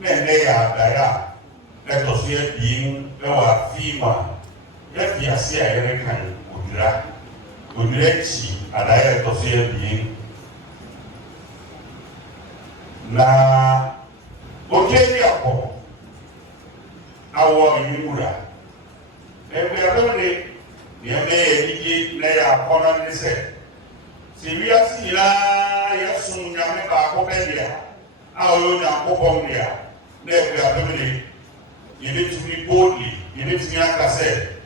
they are there. Let us hear being our female. Let me see a kind would let she and I let us hear being. Na Oseadeeyo our Yura. And we are only the American layer upon the set. Serious, yes, soon, Akuapehene. Our own Akuapem. There we are family. You need to be boldly. You need to be like I said.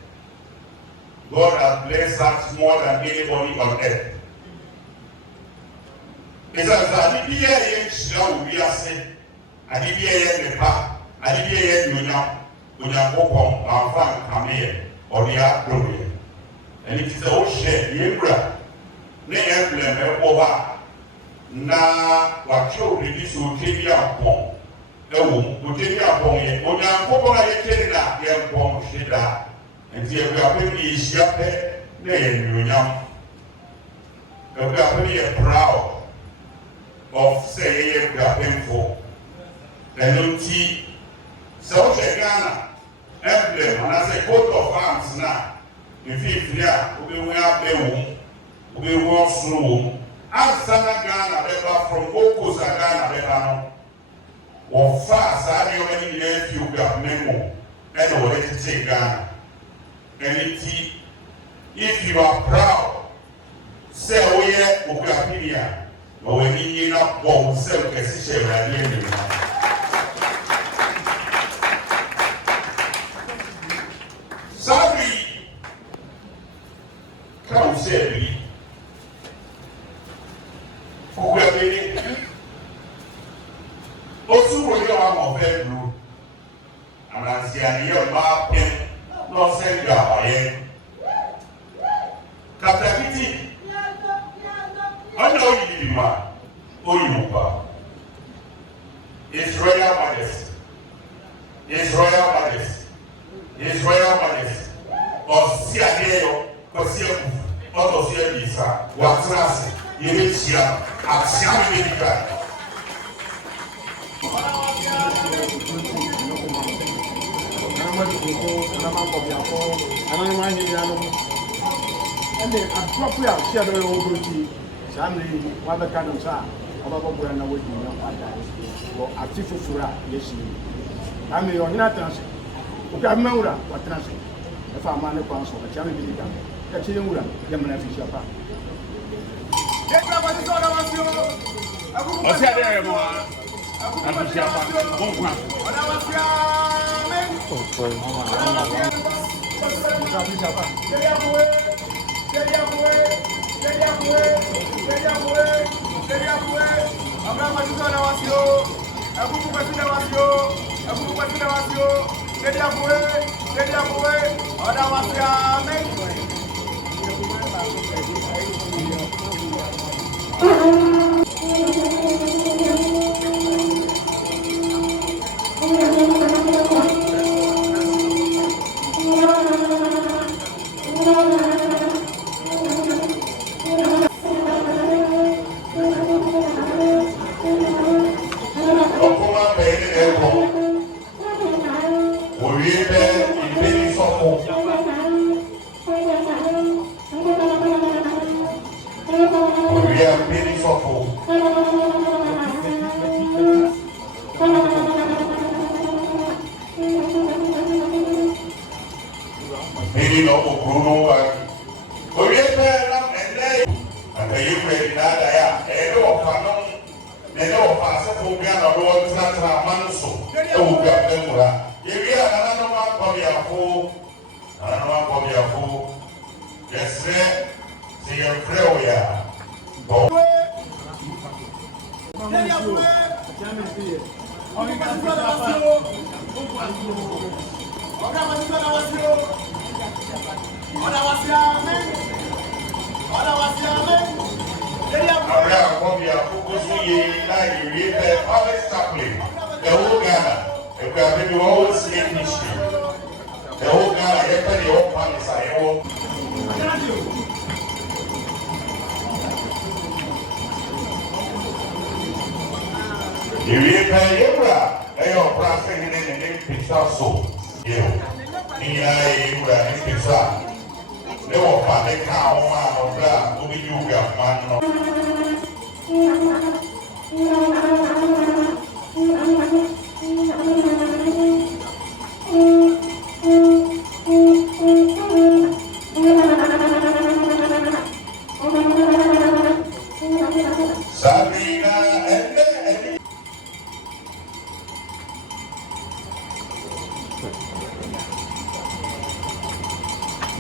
God has blessed us more than anybody on earth. It's as I did here, shall we are saying, I did here the park, I did here, you know, when I walk on our fan come here, or the afternoon. And it is the ocean, the Ibra, the emblem over. Now, what you release will take you upon. Oseadeeyo upon ye, on your popular Canada, young bomb shida, and the Akuapem is yape, nay, you know. Akuapem proud of saying Akuapem for. The new tea, South Ghana, emblem, and as a coat of arms now, in 5 years, we will have the womb, we will walk through. As Sana Ghana, from Okuapehene, or fast, I already left you got memo and already take Ghana. And if you are proud, say, oh yeah, Okuapehene, or when you not bomb self position and sorry, come say me. Okuapehene. Also, we are blue, and I see a year mapping, no send your Captivity. I know you did, man. Oh, you His Royal Majesty, His Royal Majesty, His Royal Majesty, Oseadeeyo Kwasi Akuffo III, what's last? You need to see a Siam medical. And then appropriate share the old duty. Family, mother kind of sa, about when I would be young or Artificial Sura, yes, I mean, you're not transit. Ukamura, what transit? If I'm on the council, a channel be done. That's in Ura, Yamana Fisher Park. Ayo prase ini pizza so. Yo. Ini ai ura ni pizza. Lewo pa ne ka o ma no bra o bi yuga man no.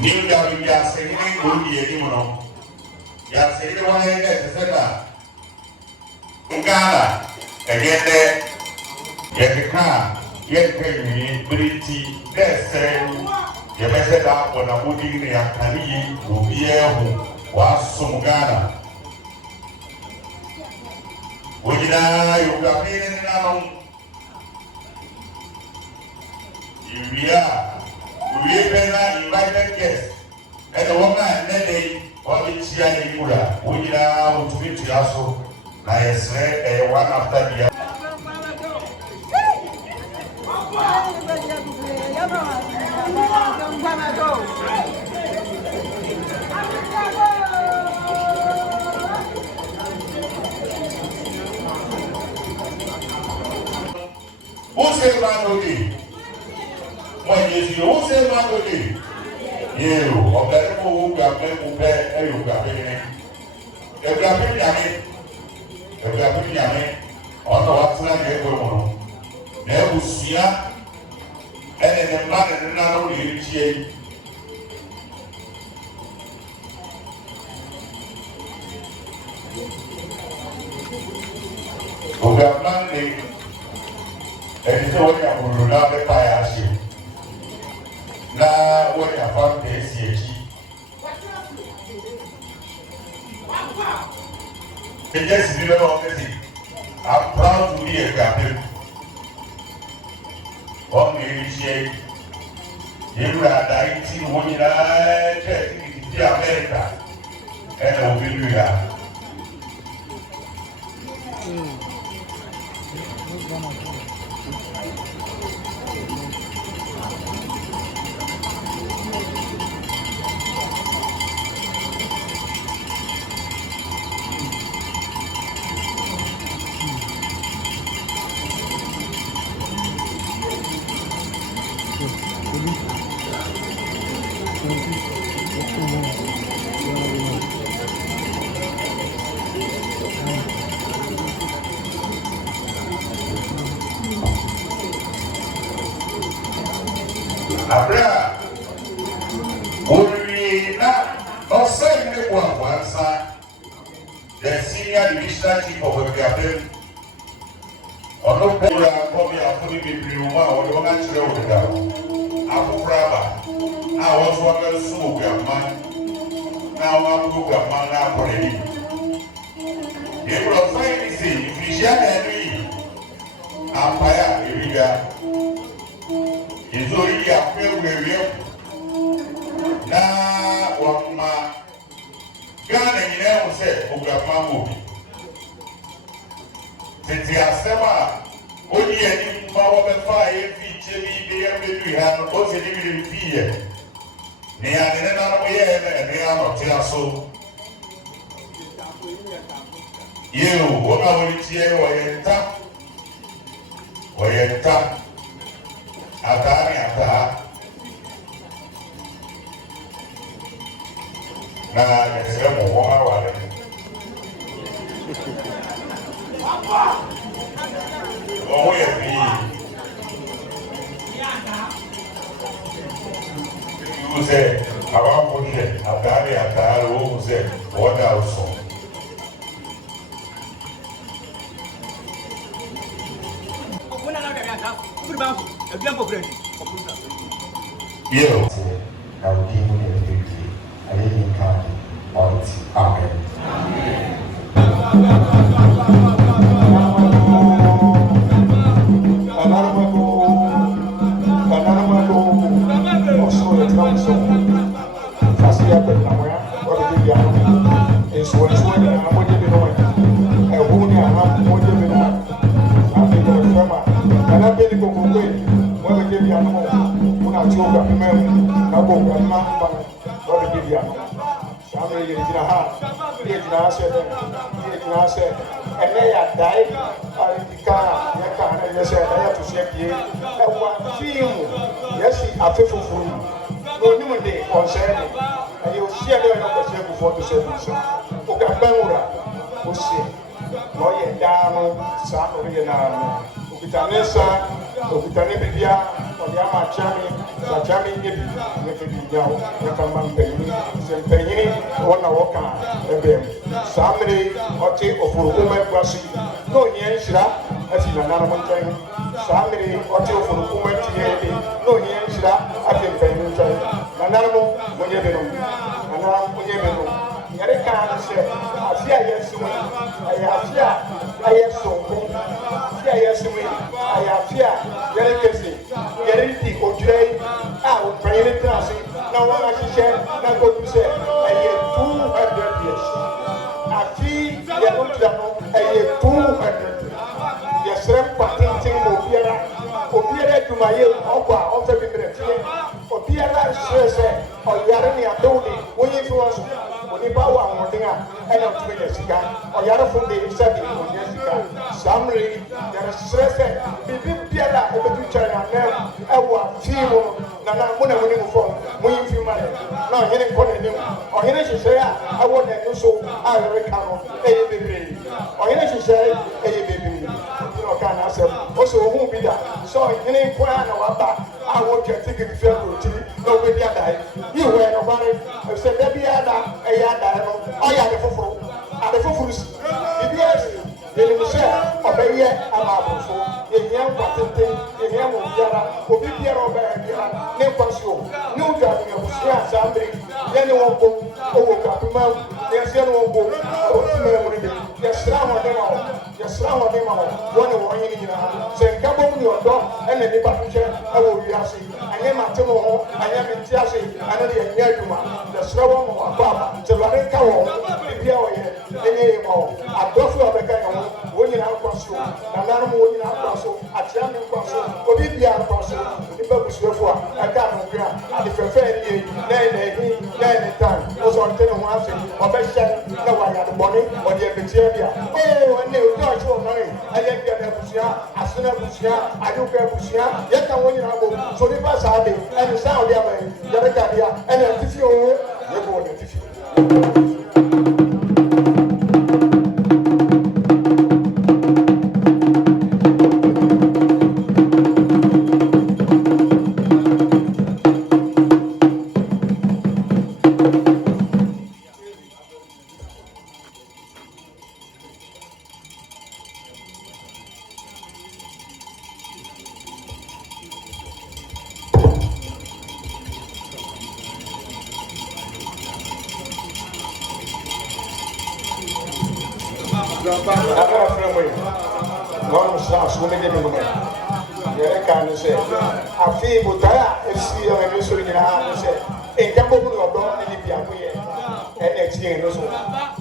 New ya se ni ngudi ni mono ya se ni wa ne se se ba ngala egede yeka yeke ni briti dese ye bese da bona mudi ni akani obi ehu wa sumgana wojina Okuapehene ni nanom Yuria we invited guests and the woman and then all the chia in Mura. We are to be also. I say one after the other. Who said man when you see who say man to do? You, or better who got them who pay a Okuapehene. Okuapehene, on the what's not a woman. Never see her, and the man and another will initiate. Okuapehene, and it's only a woman not the fire. Na what I found the SCG. Just below all this, I'm proud to be a captain. On the initiate, you are 19 when you are in America and Oseadeeyo. Abra, we Oseadeeyo Kwasi, the senior divisional chief of Akuapem. Ono pura komi afuni bibliuma ono ngachire odeda. Afufraba. Na woso aka sumu gama. Na wabu gama na koreni. Yebro sai si ifisha eni. Ampaya iriga. Izori ya kwewe na wama Ghana nyine wo se Okuapem mo tete asema odi ani ma wo be fa e fi chemi be e be du ha no o se ni bi fi ye ne ya ne na no ye ne ya no ti aso ye o wo na wo ti e wo ye ta atani ata na yesere mo wo awale oh ye bi you say about what here atani ata wo say what also yeah I will give you the victory. I didn't count on it. Amen. Amen. ni kokoko mo be ke bia no mo na ti Okuapem na ko Okuapem ma mo be ke bia no sabe ye jina ha ye jina se ene ya dai alika ya ka na ye se ya to se bie e wa film yesi afefufuru no ni mo de on se ni ayi o se de no ko se ku fo to se so Okuapem ura o se mo ye da no sa no ye na no okutanesa okutane bibia o ya ma chami sa chami ni bi ne ke bi ya o ya ka man pe ni se pe ni o na wo ka ebe samre o ti ofuru ko me kwasi no nye nshira ati na na mo ntan samre o ti ofuru ko me ti ye no nye nshira ati pe ni ntan na na mo nye be no na na mo nye be no yare ka se afia yesu ayafia ayeso ko afia yesu ayafia yare kesi yare ti ojurei a o praying trasi na wona hihye na ko tu se aye 200 years afi ye no tira no aye 200 yesrem patentin mo obiara dumaye okwa on fe bibre tie obiara stress o yare ni adoni wonyi fi won so oni ba wa won ena tumi de sika o yare fo de sabi o de sika samri yare stress bibi biara e betu chanya na e wa fiimo na mo na woni mo fo mo yin fi ma na o yene ko na ni o yene hihye a awo na ni so a yare ka no e ye bebre o yene hihye e ye bebre no kana se o so hu bi da so yene ko na wa ba awo kete ke bi fe ko ti no be dia dai yi we no bare se da bi ada e ya da no o ya de foforo ade foforo si bibia ele mo se obeye ama abofo ehia kwatete ehia mo biara obi biara obeye biara ne kwasio ne uja ni abusia sambre ye ne wonko owo Okuapem ye se ne wonko o tume mo de ye sra ho de ma wona wo yin ni na se nka bom ni odo ene ni ba hwe awo wiase anye ma te mo ho anye me ti ase ane de nya aduma ye sra wo mo akwa te lo de ka wo bibia wo ye enye mo adofo obeka yo woni na kwaso na nanu mo woni na kwaso atia me kwaso obi bia kwaso ni ba busuefo a aka no kra ade fefe ni na ni tan o so ntene ho afi obehye na wa ya de boni o de betia bia o ene o do acho no aye bia na busia asena busia ayuka busia ye ka woni na bo so ni ba sa de ene sa o dia ba ya de ka dia ene tifi o ye bo de tifi afi butaya esi o enu so nyina ha se enka bobu no do ni bia ko ye ene ti enu so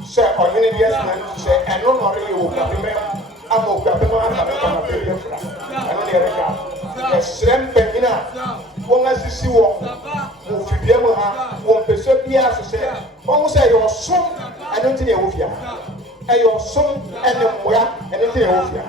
se oyene bi asman se eno no re yo Okuapem ama Okuapem aka be kama pe ye fra eno ne reka esrem pemina won asisi wo mo fibia mo ha won pese bia so se won se yo som eno ti ne wo fia eyo som ene moya ene ti ne wo fia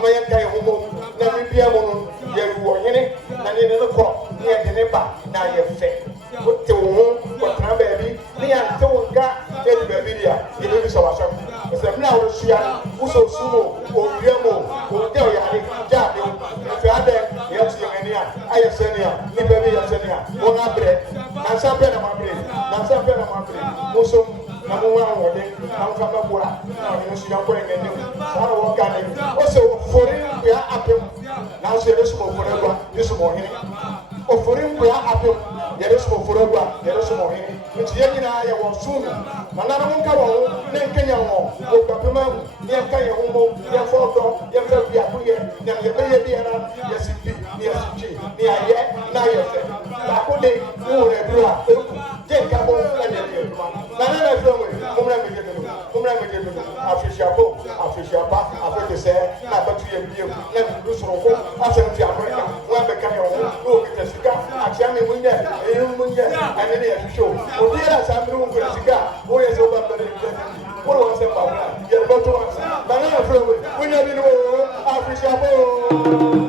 mo ye kai ho mo na bibia mo no ye wo yene na ne ne ko ye de ne ba na ye fe o te wo ko tra ba bi ni ya te wo ga e de ba bi dia ye bi so wa so se mna wo sia wo so sumo o wie mo o de o ya ni ja de o fe ade ye ti ye ni a aye se ni a ni ba bi ye se ni a wo na bre na sa bre na ma bre mo so na mo wa wo de na mo fa ba bua na mo si na ko ne ne sa ro wo ka ne o se fori ya apem na so ye so mo fori gwa ye so mo hini o fori ya apem ye so mo fori gwa ye so mo hini nti ye nyina ye wo sunu na na mo nka wo ne nkenya wo Okuapem ye nka ye ho mo ye fo do ye fa bia ko ye na ye be ye bia na ye si bi ni ye si chi ni aye na ye fe ba ko de wo re bru a je ka bo na ye ye na na fe mo kumra me de afisha bo afisha ba afete se na ba tu ye bia na du soro ko afem fi and then you show. Oh, yes, I'm going to cigar. Oh, yes, over the what was the power? You're about to answer. But I'm afraid when you're in the Africa.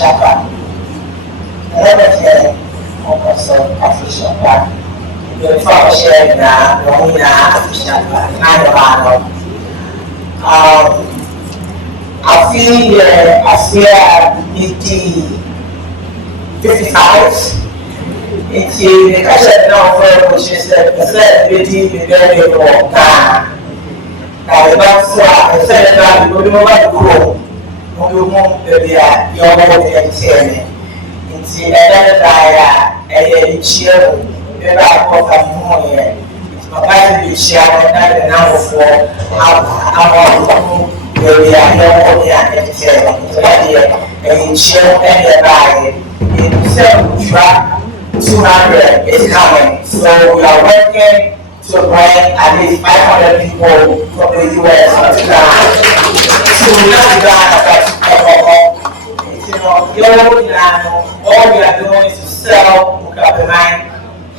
official park. Everything also official park. The function na official park. I feel 55. It's the question now for which is the celebrity very important. Now the boss I said that we go over grow. We want to be a young entertainment. It's another guy a cheer. Maybe I come from home here. It's my guy to be cheer. That the number for our maybe a young entertainment. So that a cheer and a guy. In track 200 is coming, so we are working to bring at least 500 people from the US to Ghana. So we not Ghana, all we are doing is to sell Okuapehene.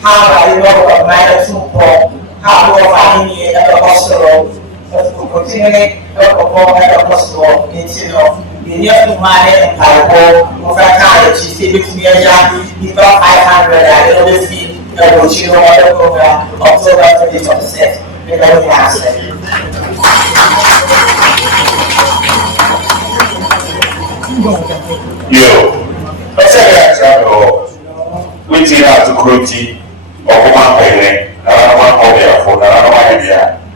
How are you Okuapehene to poor? How are you at the hospital? But we continue at the hospital until the near money and power of a college. She said, with me, you got 500. I don't know if you know what program October 2026. We don't pass it. Yo, let's say that travel. We take out to Kroti or Okuapehene. I don't want to be for that.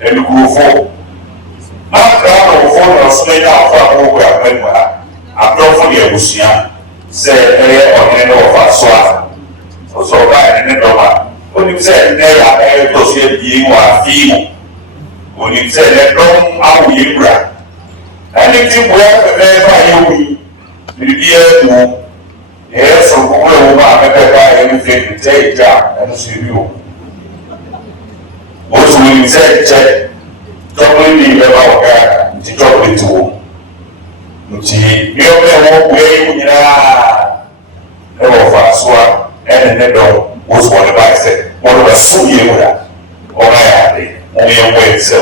And you go for. I'm proud of all the slave out of Okuapehene. I'm not for the Awukudae. Say, or the of our swat. So, right in the door. When you say, they are able to see being or feel. When you say, let them out with you. Anything wherever you will be able to. Yes, so go over anything to take job and see you. Most when you say, check, don't leave about to drop it to. Nti mi o me wo we nyina e wo fa so a e ne do wo so le ba se wo lo so ye wo da o ga ya de o ye wo se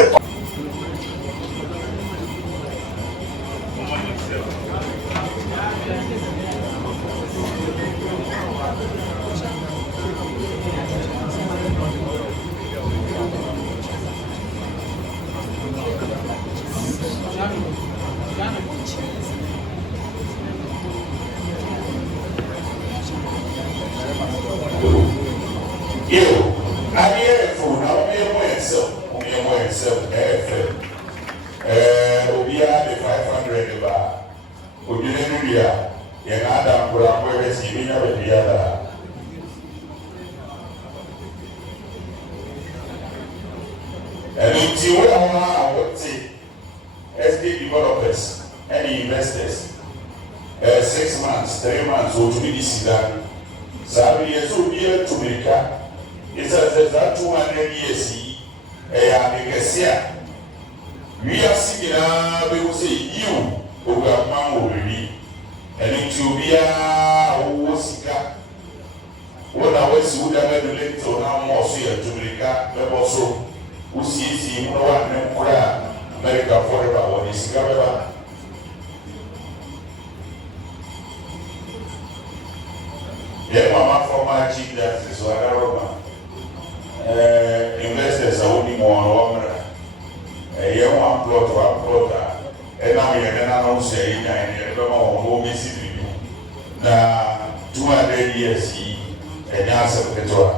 developers and investors 6 months, 3 months, or to be decided. So years will be to make up. It's that 200 years. We are seeing we will say you over Mamma really, and it will be a Osika. What I was would have been to now more here to make up, but also who sees him no one America forever or is forever. Yeah, Mama for my chief justice, so I don't investors are only more a young one plot or a plot, and now we are going to say, and you're going to see you. Now, 200 years, and answer the door.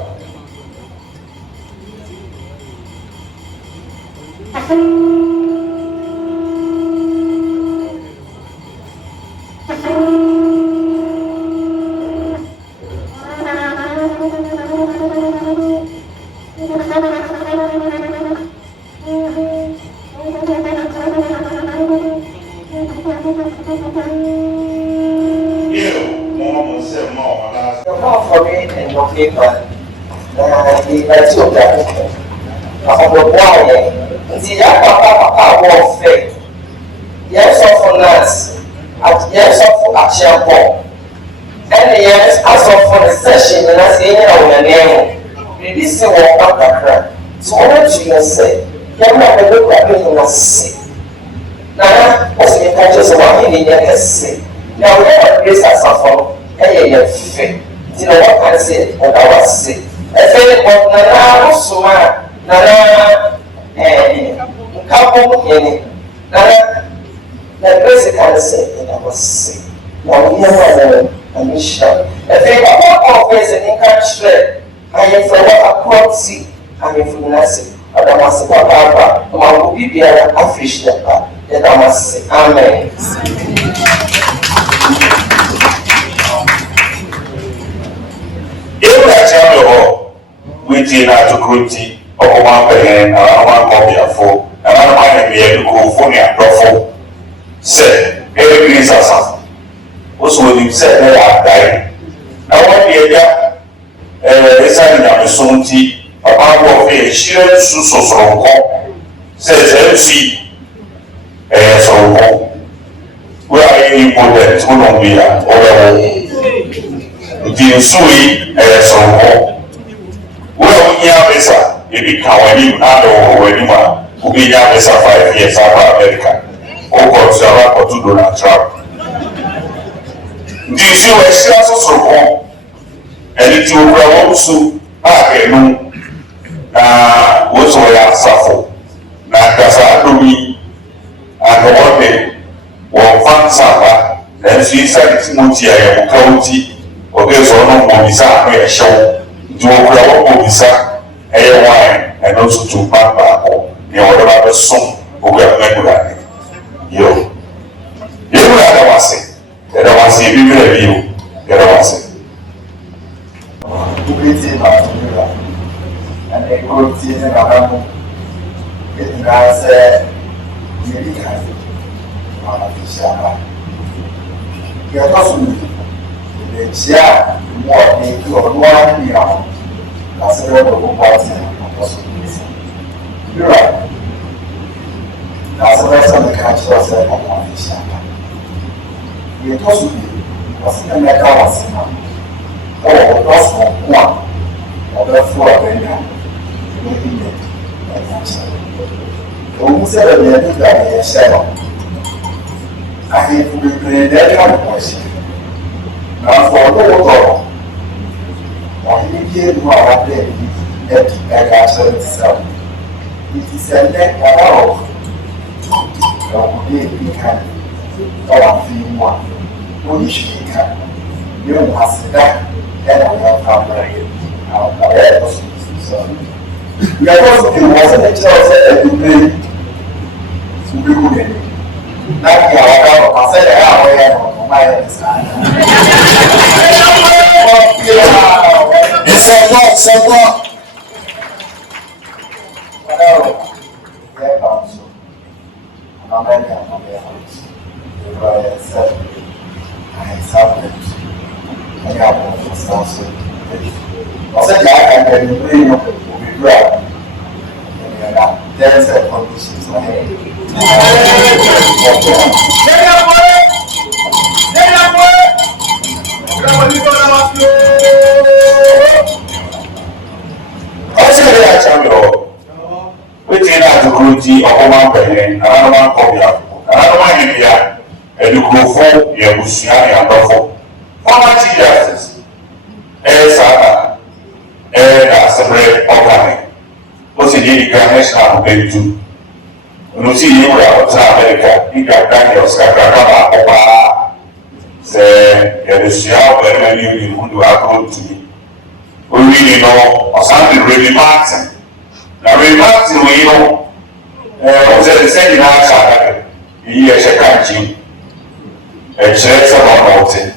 Now, we have a place as a form, and you fit. You know what I say, what I was saying. I said, but Nana, Suma, Nana, Kapo, Nana, the basically said, and I was saying, now we have a mission. I think what offers an income straight. I am from what I see, I am from Nasi. I must say, Papa, my will be a fish stepper, and I must say, Amen. If I tell you all, we did not to Gruti, Okuapehene, Akuapem, and I might be able to go for me and Profo. Said, every is a also, when you said they are dying. Now, what the other is a tea. About a sheer so says MC so we are important to know we are over the Sui so well we have this if it can win out or anyone who be young as 5 years out of America or Sarah or to Donald Trump. This you are so and it will also have na woso ya asafo na kasa domi anode wo fansaba na nsuisa timoti ya mukauti ogezo no mbisa no ya show nti wo kura wo mbisa eye wine and also to papa ko ni wo da ba so ogya ngura ni yo da wase bi bere bi o da wase and a good season of them getting guys maybe can one of the Shama. You are also the chair more than 1 year as a little party and also you're right. As the rest of the country was a one of the Shama. You are also was in the Mecca or also one of the 4 Òun sẹ́lẹ̀ ní ẹni ìgbà ní ẹ̀ṣẹ́ lọ. Àyẹ̀fù ìpínlẹ̀ ẹ̀dẹ́ ọ̀pọ̀ ṣe. Náà fọ olówó tọ̀rọ̀. Wọ́n ní kí ẹnu àwọn abẹ́ yìí ẹ̀kí ẹ̀ka aṣọ ti sẹ́wọ̀n. Ìtìsẹ́lẹ̀ ọ̀rọ̀ ọ̀hún ní èdè kan ọ̀wà fi ń wà. Oníṣìí kan ní òun àṣìdá ẹ̀nà ọ̀yọ́ fàbẹ̀rẹ̀ àwọn ọ̀rẹ́ ẹ̀kọ́ sọ̀rọ̀. We are going to do what's the nature of that you play to be good. Now, we are I said, I am my it's a lot, so what? Well, we have also. I'm not going to be able to say, I have it. I have to start. I said, I can be right. There's a condition to have. We did not agree to Okuapehene, another copy of another India, and you go for your Oseadeeyo and Akuffo. Former Chief Justice, separate organic. Oseadeeyo Kwasi Akuffo III. No see you are America, you got Daniels, Opa. Say, there is your very many who do account to me. We really know, or something really Martin. Now, really Martin, we know, was the same in our child. He is a country, a church about it.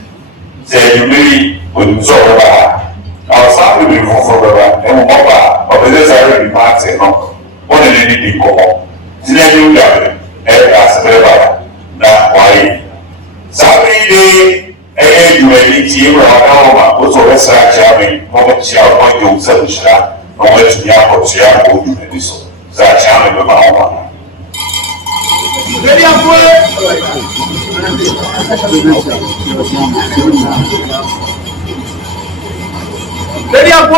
Say, you really wouldn't so about. Now, something will go for the and Opa, or the desire Martin, no. What did he do? Today, you got it, and that's a better. Now, why? Saturday, you may be team or also a Saturday, moment she out on you, such that, no way to be out of Chia or you may be so. Such a with my own. Ready up, ready up,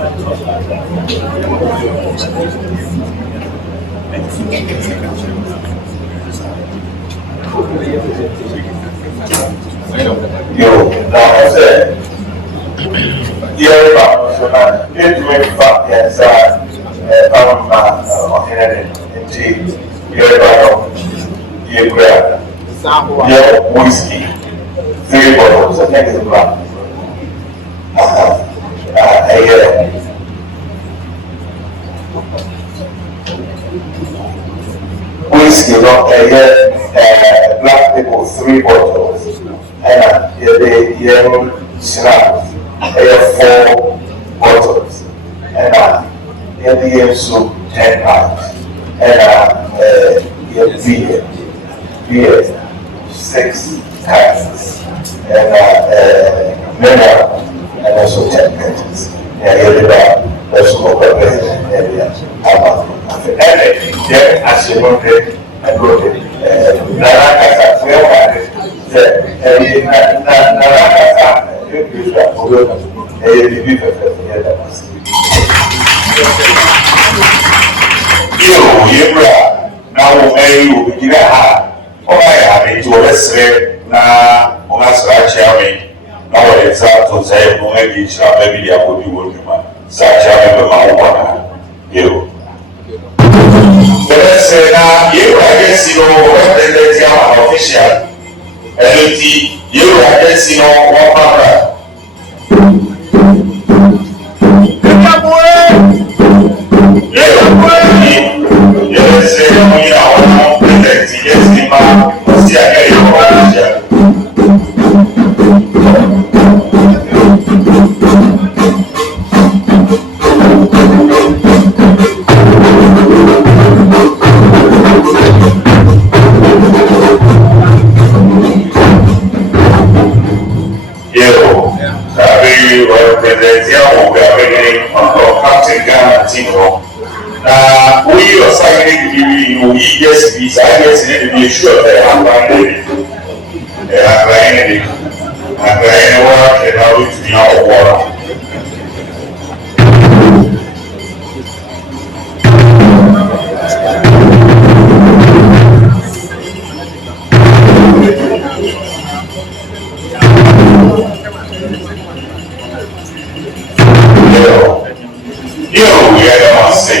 Now I said, here about so now, it went back yes, Paramount Okuapehene into here about here grab here whiskey, 3 bottles. I think it's black. Whiskey, black people 3 bottles, and the yellow snap, 4 bottles, and the soup 10 pounds, and beer 6 cans, and mineral, and also 10 pages. Let's go Okuapehene area. And then, as you know, I wrote it. Narakasa, we have it. Narakasa, you use that for the people. Now, you will give a hand. All I have is to listen. Now, on us, actually, now it's up to say, maybe there could be one human. Such a member, you. Let's say now, you guess you know represent our official, and you guess you know what power. Yes, we are present. Yes, the man, Oseadeeyo Kwasi we are signing the yes, we sign to be sure that I'm going to work and how to be out of water. We are going to say. Oseadeeyo Kwasi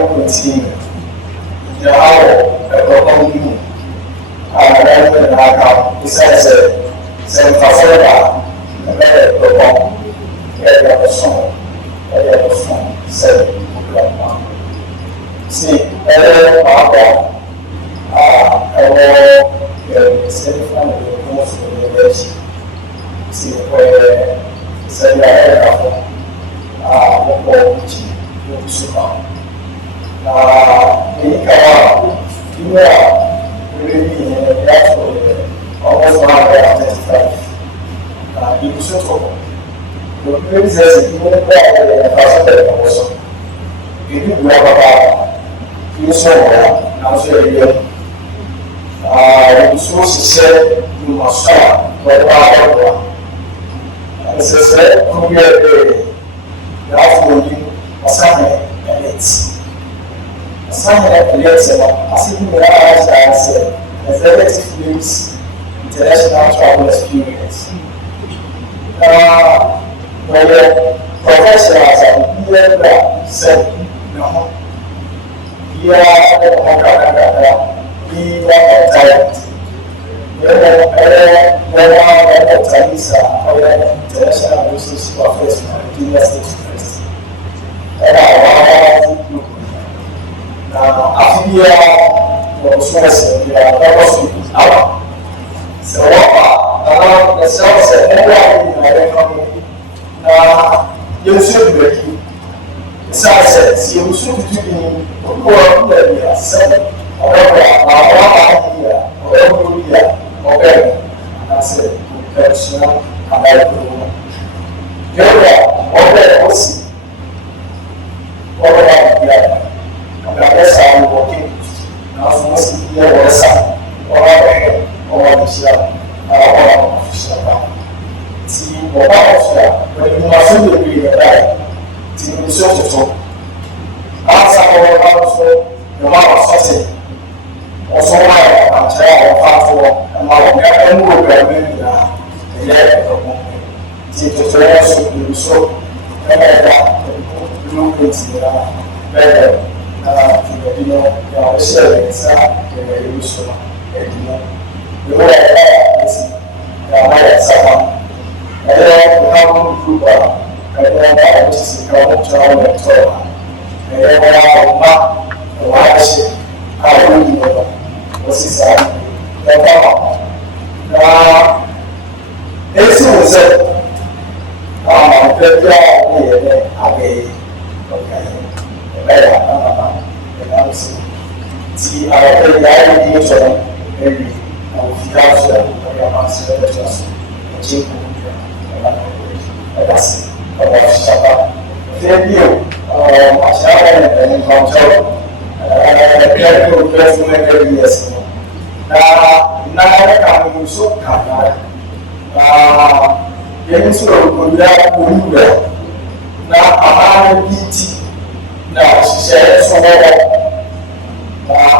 Akuffo III. See, Papa, I will send from the most of the village. See, where send the super. In Kawa, you are really almost 135. You should talk. The princess is even better than a person. You do have about you somewhere, I'm sorry, so she said, you must stop, but and she said, come here, baby. That's when you assign and it's assignment and yes, I see you realize that as executive means international travel experience. When the professionals are here, say, no, here, we want talent. International relationship affairs from Nigeria State University. And I want to after was out. So the self said, you should be ready. The son says, you should be doing the 7 or and I said, personal and I do. That's how we're working. Now, for most of the year, or see, what when you must be the right, to be so to talk. Outside the mouth of something. Also, I'm trying to pass and my own grabbing the left to the so, and I blueprints better. You know, sharing is very useful. The way I see, someone, and then we have a group, and then I just come to our talk, and then I have a map, a watershed, I don't know what's inside. Now, it's also see, I think I need to maybe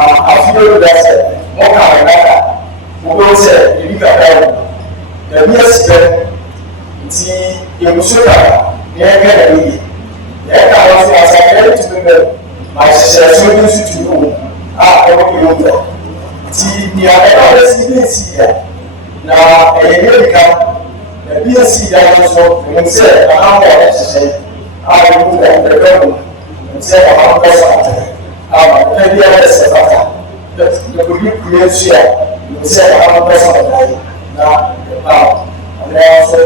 I feel that more kind of we don't say you can the nearest the Yamusuka, near Kennedy. There I was as I read to them, my sister to you. The other thing here. Now, a American, the BSc that also, when said, I want to say, I will move the government and say, I want to maybe I said, the good creation, you say, I want to now, and then also,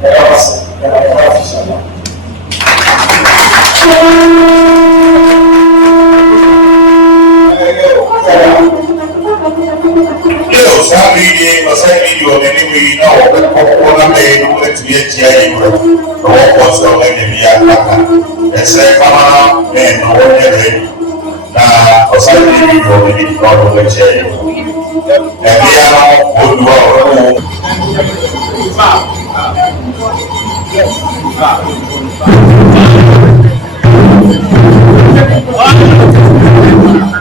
the opposite, the Sabi masai ni wameni na wakona mbele kuletia chai kwa kwa sababu ni ya kaka ese kama na wale na osai ni wameni kwa kwa chai ndia na odua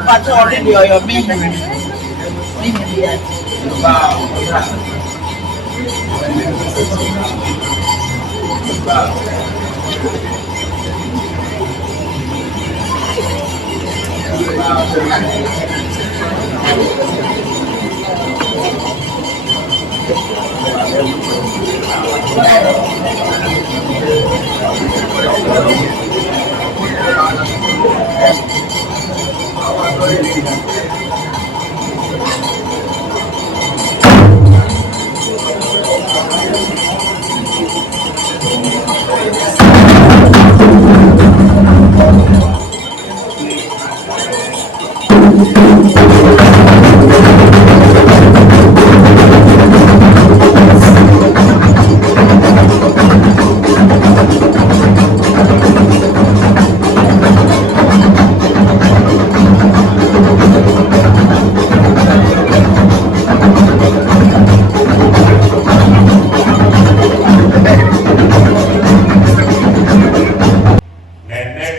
But already your memory.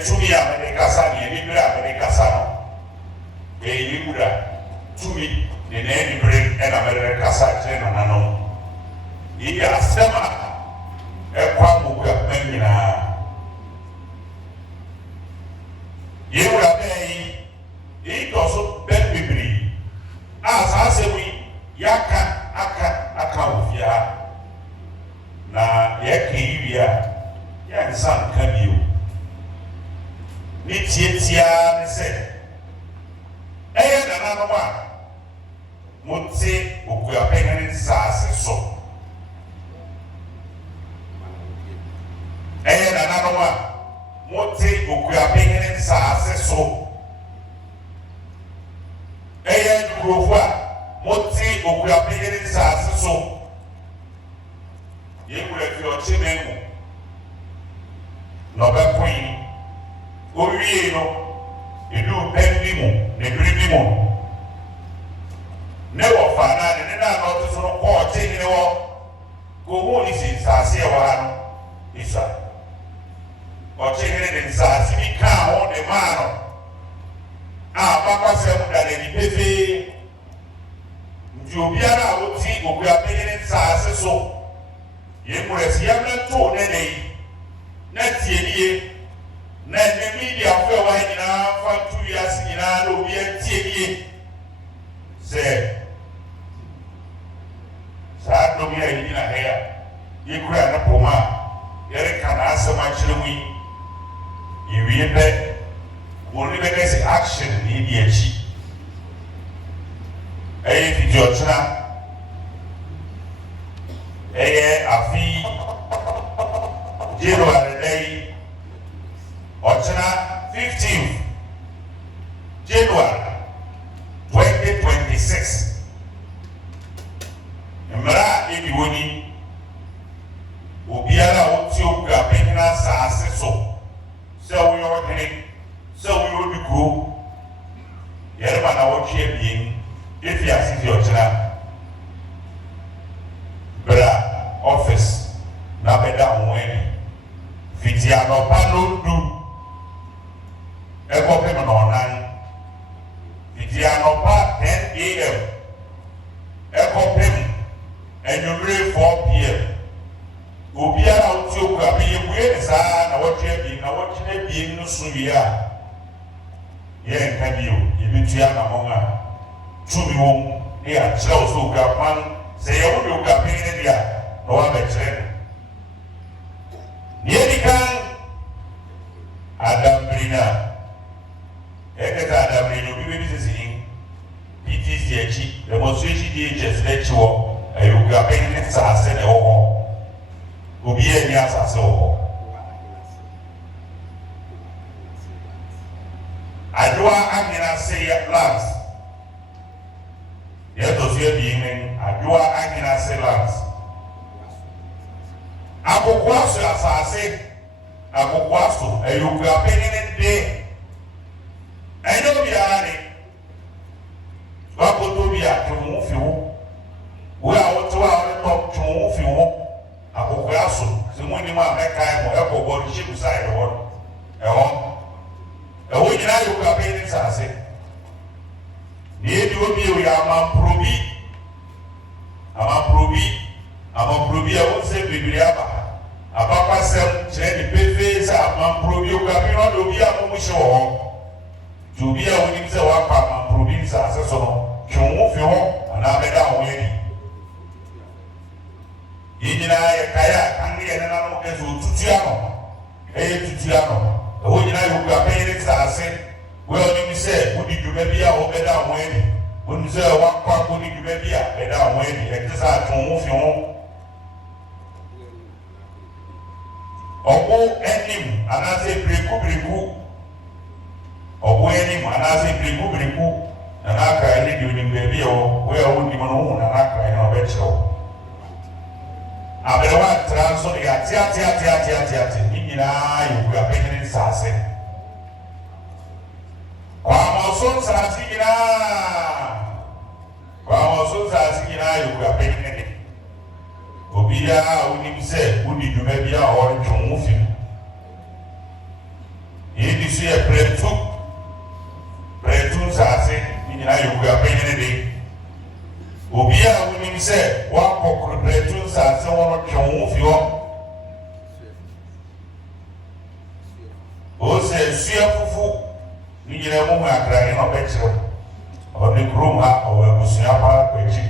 tumi a mede kasa ne anibere a mede kasa no ɛyɛ wura tumi ne na anibere ɛna mede kasa kyerɛ nananom yɛyɛ asɛm a ɛkɔ Akuapem nyinaa yɛwura bɛɛ yi tɔ so bɛn bebree a saa asɛm yi yɛaka aka wɔ fie ha na yɛka yi wie a yɛnsa nka bio ne tiatiaa ne sɛ ɛyɛ nananom a mote Okuapehene nsase so ɛyɛ nananom a mote Okuapehene nsase so ɛyɛ nkurɔfo a mote Okuapehene nsase so yɛwura fi ɔkyena mu na ɔbɛkoe owie no ɛdu pɛn bi mu ne bere bi mu ne wɔfa na ne na ɔte so no kɔ ɔkyehene hɔ kɔhu ne si nsase ɛwɔ ha no isa ɔkyehene de nsase bi kaa ho de maa no a bakwasɛm da n'ani pefee nti obiara a wote Okuapehene nsase so yɛmmurɛsi yɛmɛ too ne yi na tie nie na ne media fo ɛwɔ ha nyinaa fa nto wiase nyinaa na obi atie nie sɛ saa dɔm yi a yɛgyina ha a yɛkura ne poma a yɛreka n'asɛm akyerɛ mu yi yɛwie pɛ wɔn ne bɛka sɛ action ne yɛdi akyi ɛyɛ fiti ɔkyena ɛyɛ afi January day ɔkyena 15th January 2026 mmara a ɛdi hɔ ni obiara a wote Okuapehene asase so sɛ woyɛ ɔhene sɛ woyɛ obi kuro yɛreba na wɔtwe abien efi ase fi ɔkyena bra office na bɛda ho ani fiti anɔpa no du ɛkɔpem na ɔnan fiti anɔpa 10 a.m. ɛkɔpem anwummere 4 p.m. obiara a wote Okuapehene yɛbue ne saa na wɔtwe abien na wɔkyena abien no so wie a yɛnka bio yɛbɛtua namɔn a tumi wɔ mu ne yɛakyerɛ wo sɛ Okuapehene sɛ yɛwo de Okuapehene deɛ a na wɔabɛkyerɛ no neɛ di kan adambere no a ɛkɛta adambere no obi bɛbi sɛsi hin PTC akyi demonstration DHS n'akyi wɔ ɛyɛ Okuapehene nsase na ɛwɔ hɔ obiara nni asase wɔ hɔ Adwoa Ahenase lands yɛtɔ so abien Adwoa Ahenase lands Akuapem asase Akuapem ɛyɛ Okuapehene de ɛnyɛ obiara ne wakoto bi a twɛn fi ho wo a wote a wɔtɔ twɛn fi ho Akuapem sɛ mo nim a mɛkae mo ɛkɔ bɔɔl ship side hɔ ɛwɔ nyinaa yɛ Okuapehene nsase ne yɛdi obi yɛ amamporobi a wɔsɛ bebree aba abakwasɛm kyerɛ ne pefee sɛ amamporobi Okuapehene ɔde obi a mo hyɛ wɔ hɔ nti obi a wonim sɛ wakɔ amamporobi nsase so no twe wo fi hɔ anaa bɛda ho ani yɛ nyinaa yɛkae a kanne yɛ nenanom kɛ sɛ ɔtutua no ɛyɛ tutua no ɛwɔ nyinaa yɛ Okuapehene nsase wo a wonim sɛ wodi dwuma bi a wɔbɛda ho ani wonim sɛ wakɔ akɔdi dwuma bi a bɛda ho ani ɛte sɛ atwe wo fi ho ɔbo anim anaasɛ biriku ɔbo anim anaasɛ biriku na n'akra ne deɛ onim baabi a wo a wonim no wohu na n'akra na ɔbɛkyerɛ wo abɛrɛwa ntra nso de ateateateateateate ne nyinaa yɛ Okuapehene nsase kwamɔso nsase nyinaa yɛ Okuapehene de obiara a wonim sɛ wodi dwuma bi a ɔretwe wo fi mu yɛdi esua fufu ni nyina mu akrane no betro oni krum ha o abusua pa kwachi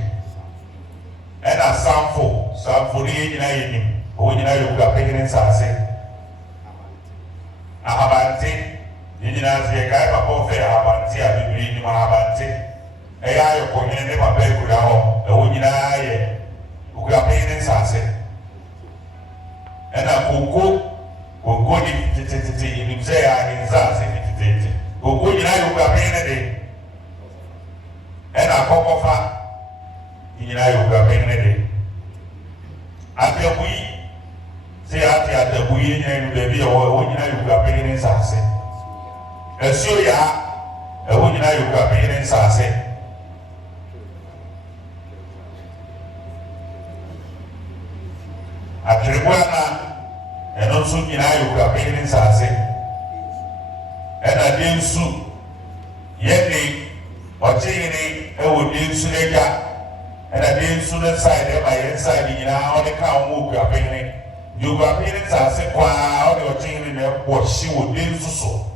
ena samfo ni nyina yenim o nyina yoku apehene nsase ahabante nyina ze kai papa fe ahabante a bibiri ni ahabante eya yo konye ne papa ekura ho e wo nyina ye Okuapehene nsase ena koko ni tete ni mzee ya nzase tete koko nyina yo Okuapehene de ena kokofa nyina yo Okuapehene de atabui se atabui nyina yo bebi o nyina yo Okuapehene nsase esuo ya e wo nyina yo Okuapehene nsase atribwana eno nso nyina yo Okuapehene nsase ena densu yeni ochini ewo densu leja ena densu le side e ba yen side nyina oni ka wo Okuapehene Okuapehene nsase kwa oni ochini ne boshi wo densu so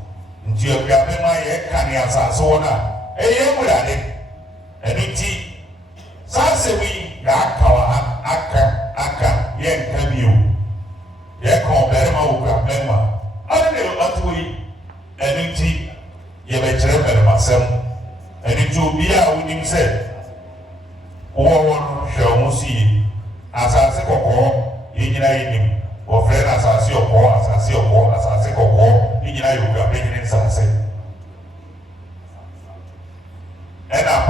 nti Okuapehene ye kan ya nsase wona eye murade eniti sase wi ya aka yen kabiu ye ko berema Okuapehene ade atui eniti ye be kire berema sem eniti obi a wonim se wo hwe si asase kokko ye nyina yenim wo frɛ na asase kokko ye nyina yo Okuapehene nsase ena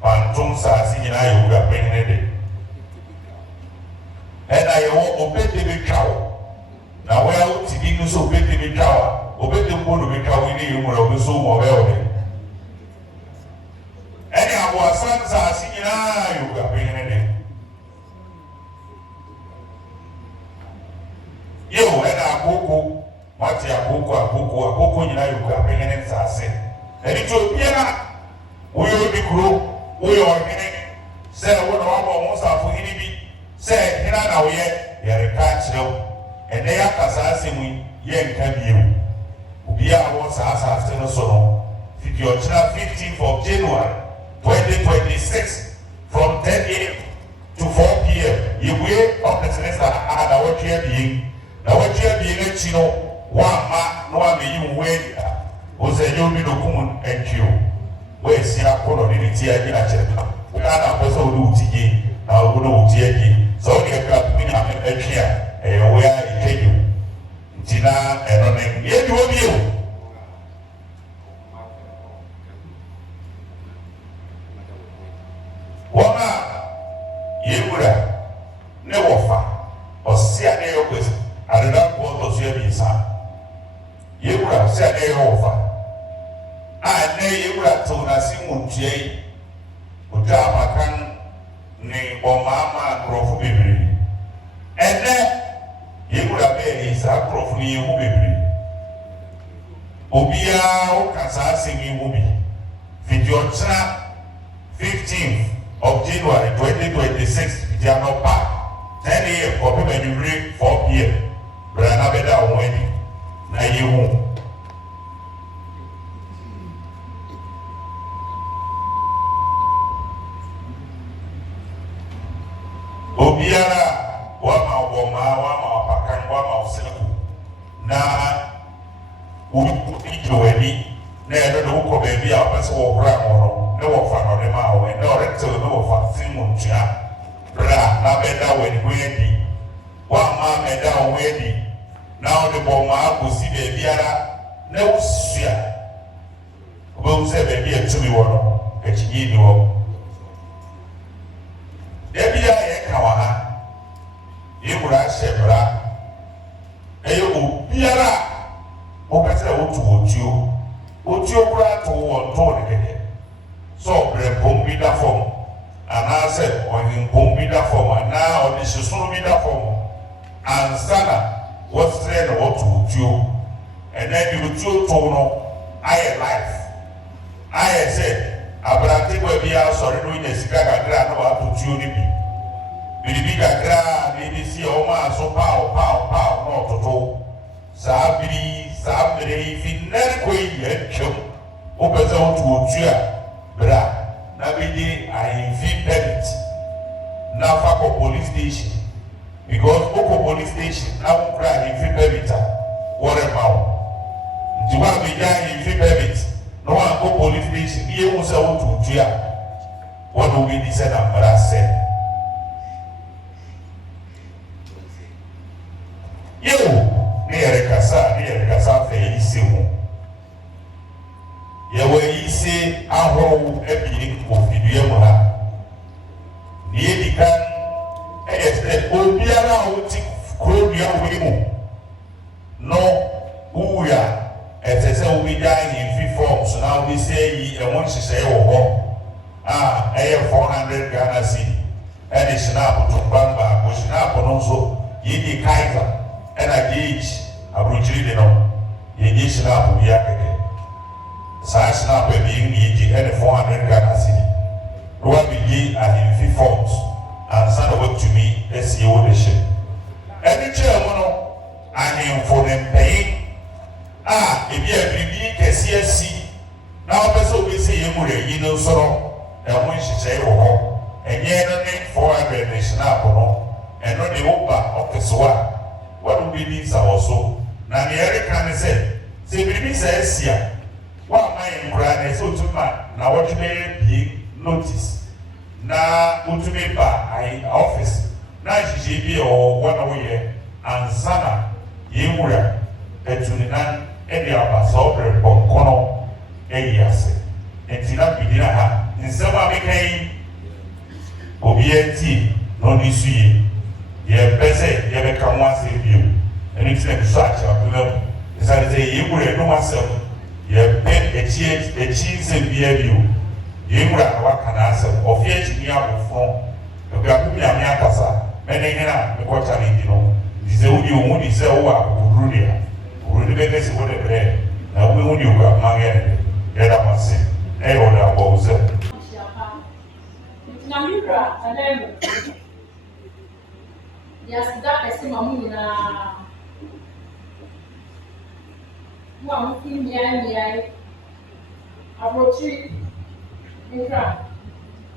panto nsase nyina yo Okuapehene de ena ye wo obede betwawo na wo ya utidi no so obede betwawo obede mbono betwawo ni yo mura obi so mo be ode ene abo asansa asinyina yo Okuapehene de yo ena akoko mati akoko nyina yo Okuapehene nsase ene to biara wo yo dikuro wo yo hene se wo na wo mo safo hini bi se hina na wo ye reka kyerɛw ene ya kasa asemu ye nka biu obi a wo sasa no so no video chira 15th of January 2026 from 10 a.m. to 4 p.m. Yewe of the semester na wo twa bi na wo twa bi na chi no wa ma no ameyi we Oseadeeyo bi dokumun entio we si akono ni ti agi na kyerɛ wo na pɛsɛ wo do utigi na wo do utigi so ye ka mi na etwia we a ikeju ntina eno ne ye di obi o wona ye wura ne wofa Oseadeeyo Kwasi adeda ko to so ye bi sa ye wura Oseadeeyo wofa a ne ye wura to na si muntie o da makan ni bomama krofu bibiri ene yewura be isa krofu ni yewu bibiri obia o kasa asemi wo bi video chana 15th of January 2026 video no pa 10 a.m. for people 4 p.m. brana beda onwedi na yewu obiara wama woma wama wapakan wama oseleku na uwani na edo do ko bebi a pese wo hura mo no ne wo fa no de ma wo ne orekte no wo fa tin muntua bra na beda weni wedi wama meda wedi na o de bo ma akosi bebiara na usua obo se bebi etumi wo no echinyi ni wo ebia ye kawa ha yewura shebra eyo obiara o pese otuo kura to won to ne keke so bre bombi da form ana se oyin bombi da form ana odi susunu bi da form ansana what's there no otuo and then you otuo to no aye life aye say abrante kwa bia sori no nya sika kakra na wa tutuo ni bi biribi kakra ni bi si o ma so pa no toto saa biri saa out to Otua, bra, Nabidi, I feel permit. Now, Fako police station. Because Oko police station, now cry in fee permit. What about? Do one be in fee permit? No one go police station. He was out to Otua. What will be this and said? Near Casa, Faye, you were easy, our whole epic of Vidiamola. Near the gun, as that old piano would take Cobia Wimo. No, who we are, as I say, we die in 3 forms. Now we say, and once you say, oh, I have 400 Ghana cedi. And it's now to Bamba, which now also, ye Kaiser. And I gauge a brutally no. Ye gauge now to be a Sash now being ye and 400 Ghana cedi. What begin at in 3 forms and send over to me as you would ship. Every chairman, I am for them paying. If you have been a CSC, now person will say you know so. And when she say, oh, and yet, 400 national, and not the Opa of the Swa. What will be these also? Now, the other can say, Baby says, yeah, what my brand is so to man. Now, what you may be notice. Now, go to me by office. Now, she be or 1 away, and Sana, Yimura, and to the nan, and the other sovereign, Bocono, and yes, and Tina be dinner. In some American OBNT, no issue. You have better, you have come once in view. And it's like such a level. As I say, you will know myself. You have paid a cheese and beer view. You will have what can answer, or fear to me out of phone. You got to be a Miakasa, many the quarter in you know. This is only one is a Rudia. Rudy Beggars is what a bread. Now we only got my enemy. Get up and say, hey, or that was it. Namibra, and then yes, that is my moon. One thing, I approach it in crap.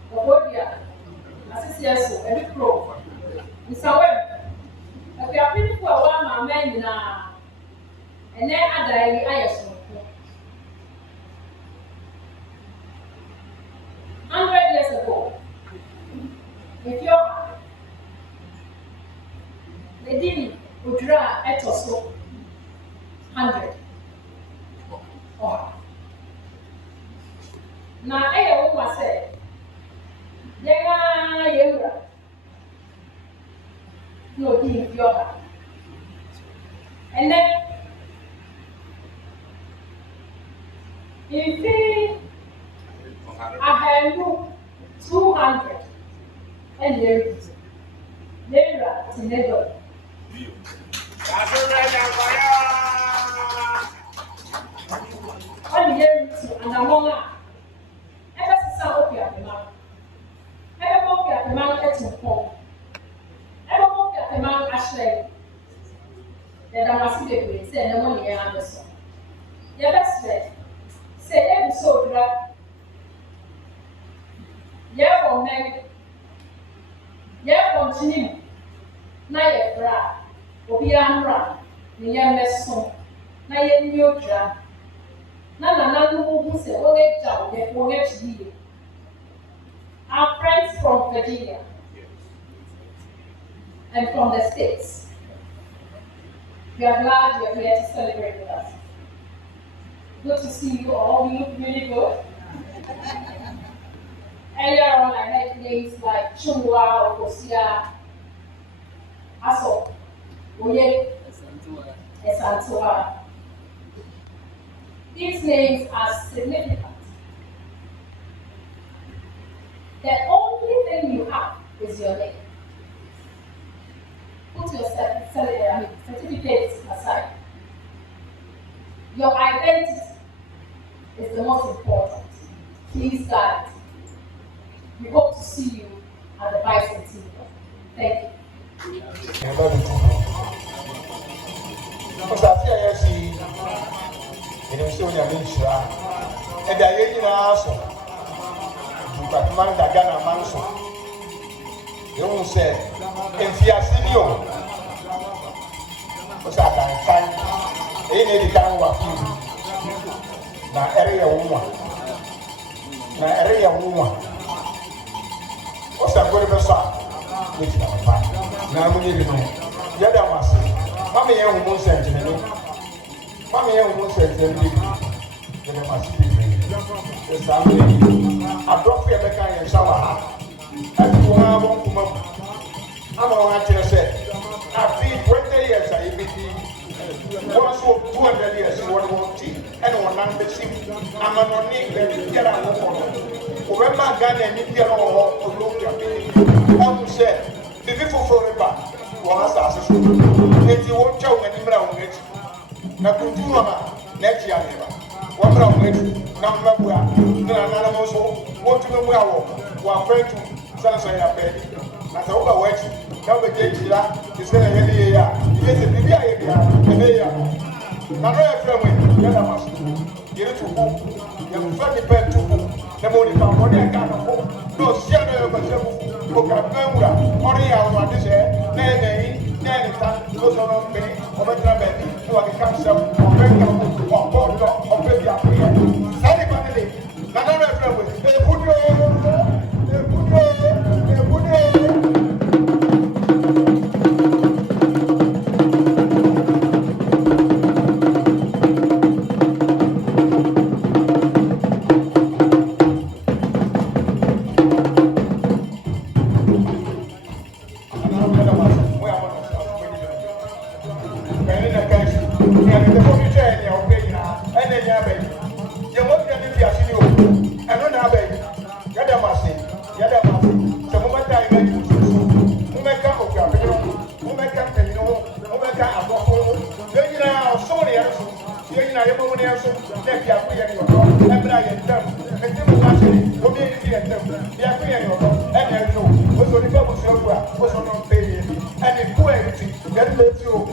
The body, as a yes, every pro. It's a web. If you are pretty for one, my man, and then I assume. 100 years ago, if you're the didn't would draw at also 100 or now I almost said, yeah, no, deep yoga, and then if I have 200 and Naira to never. What the year and among us, ever since Okuapehene, ever Okuapehene at home, ever Okuapehene Ashley, that I must be able to say no money Anderson. Your best friend, say every soldier. Yeah, for men. Yeah, continue. Na ye bra. Obi amra. Ni ye meso. Na ye nyodra. Na no say o ge jaw ye o ge chidi. Our friends from Virginia and from the States. We are glad you are here to celebrate with us. Good to see you all. You look really good. Earlier on, I heard names like Chumwa, Oseadeeyo, Aso, Oye, Esantua. These names are significant. The only thing you have is your name. Put your certificates aside. Your identity is the most important. Please guard it. We hope to see you at the Bison TV. Thank you. Because I feel I see, you know, so you're and the Yayin also. But man, the Ghana Manso. You won't say, if you are senior, what's that time? Any time what you na area woman. Na area woman. What's that going to be? Which now we need to know. The other one say, Mammy, you won't send to me. Mammy, you won't send to me. The must be the family. I don't feel like I am shower. I do have one woman. I'm going to say, I feel 20 years I be once for 200 years in one tea and one number six. I'm an only get out of whoever got any get or look at me. I would say, the people forever was as a if you won't tell any brown it. Now, could you next year? One brown it, number one, another most want to know where I walk. One friend to Sunshine bed. As I overwatch, now the day is going to be a year. Yes, a baby, now, no, the other must get it to home. You have 20 pen to home. The money from what I got of home. No, see, I know myself. Okuapem, only our this year, then time, those on me, or better baby, who are the council, or baby, or board, or baby, up here. Anybody, not on a friend with a good and